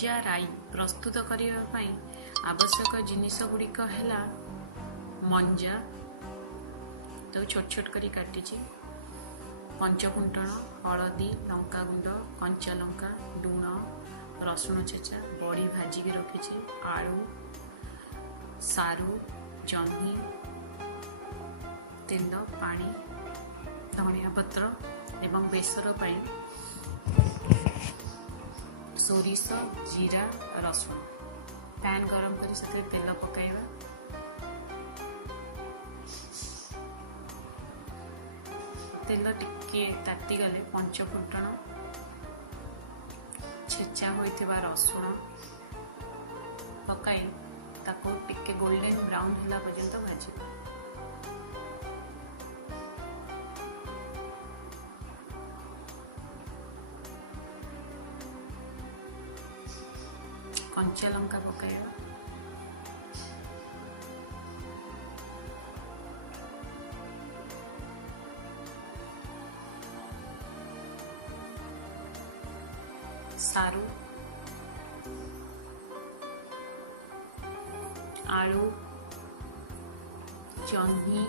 मंजा राई प्रस्तुत करने आवश्यक जिनिस गुड़िक है मंजा तो छोट छोट करी काटी पंचफुटण हलदी लंका गुंड कंचा लंका लुण रसुण छेचा बड़ी भाजिकी रखी आलू सारू जह्नी तेल पानी धनिया पत्र एवं बेसर सोरिष जीरा रसुण पैन गरम कर तेल पकाइबा तेल टिके ताती गले पंचफुटण छेचा होइथिबा रसुण पकाई ताको टिके गोल्डन ब्राउन होला पर्यंत भाजिबा। कंचा लंका पकाइबा सारू आलू जह्नी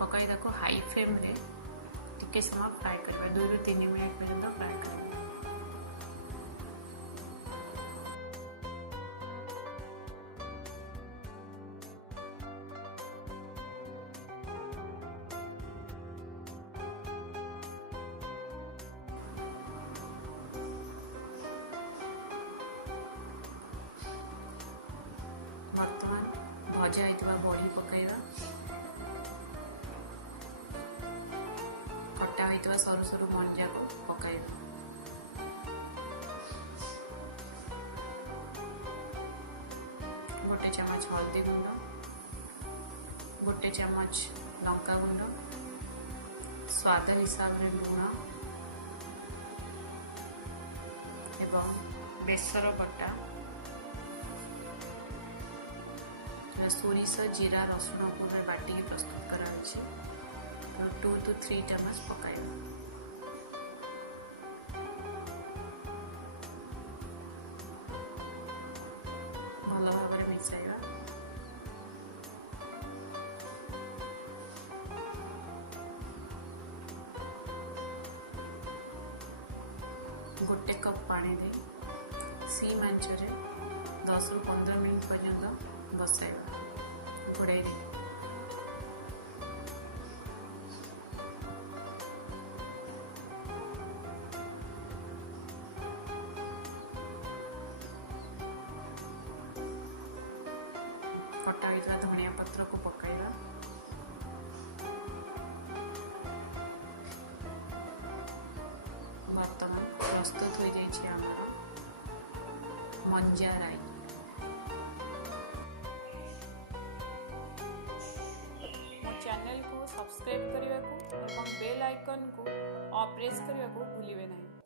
पकाई ताको हाई फ्लेम रे टिके समय फ्राए करबा 2 ରୁ 3 मिनट पर्यंत फ्राए करबा। वर्तमान भजा होइतबा बड़ी पकाइबा कटा होइतबा सरू सरू मंजा को पकाइबा गोटे चम्मच हल्दी गुंड गोटे चम्मच लंका गुंड स्वाद हिसाब रे लुण एवं बेसर बटा सोरिष जीरा रसुण को बाटिकी प्रस्तुत कराची 2 to 3 चम्मच पकाइबा। भल भाव मिसाइबा गोटे कप पानी दे सी आंच 10 ରୁ 15 मिनट पर्यंत बसाइबा घोड़ाई कटा हुआ धनिया पत्र को पकाइबा वर्तमान प्रस्तुत हो जाइए आमर मंजा राई। चैनल को सब्सक्राइब करने को बेल आइकन को प्रेस करने को भूलिए नहीं।